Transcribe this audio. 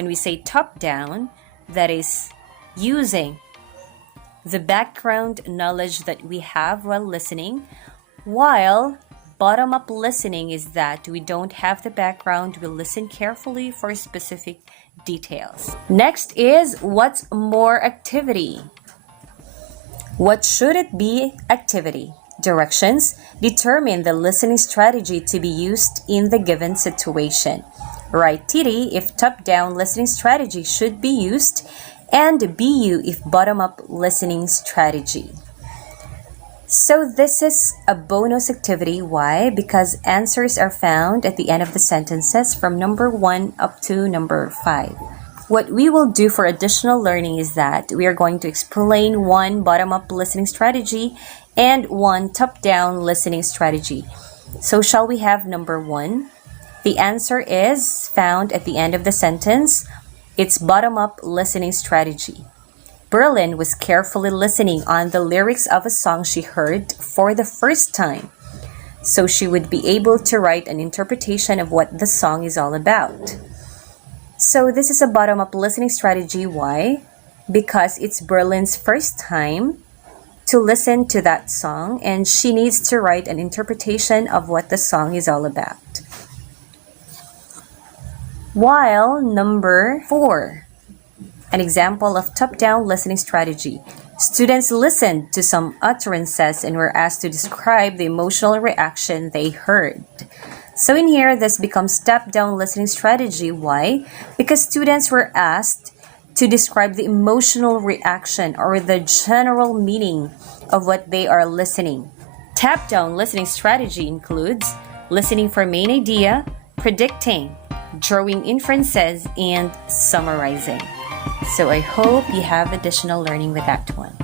when we say top-down, that is using the background knowledge that we have while listening, while bottom-up listening is that we don't have the background, we listen carefully for specific details. Next is what's more activity? What should it be activity? Directions: determine the listening strategy to be used in the given situation. Write TD if top-down listening strategy should be used, and BU if bottom-up listening strategy. So this is a bonus activity. Why? Because answers are found at the end of the sentences from number 1 up to number 5. What we will do for additional learning is that we are going to explain one bottom-up listening strategy and one top-down listening strategy. So shall we have number 1? The answer is found at the end of the sentence. It's bottom-up listening strategy. Berlin was carefully listening on the lyrics of a song she heard for the first time, so she would be able to write an interpretation of what the song is all about. So this is a bottom-up listening strategy. Why? Because it's Berlin's first time to listen to that song, and she needs to write an interpretation of what the song is all about. While number 4, an example of top-down listening strategy. Students listened to some utterances and were asked to describe the emotional reaction they heard. So in here, this becomes top-down listening strategy. Why? Because students were asked to describe the emotional reaction or the general meaning of what they are listening. Top-down listening strategy includes listening for main idea, predicting, drawing inferences, and summarizing. So I hope you have additional learning with that one.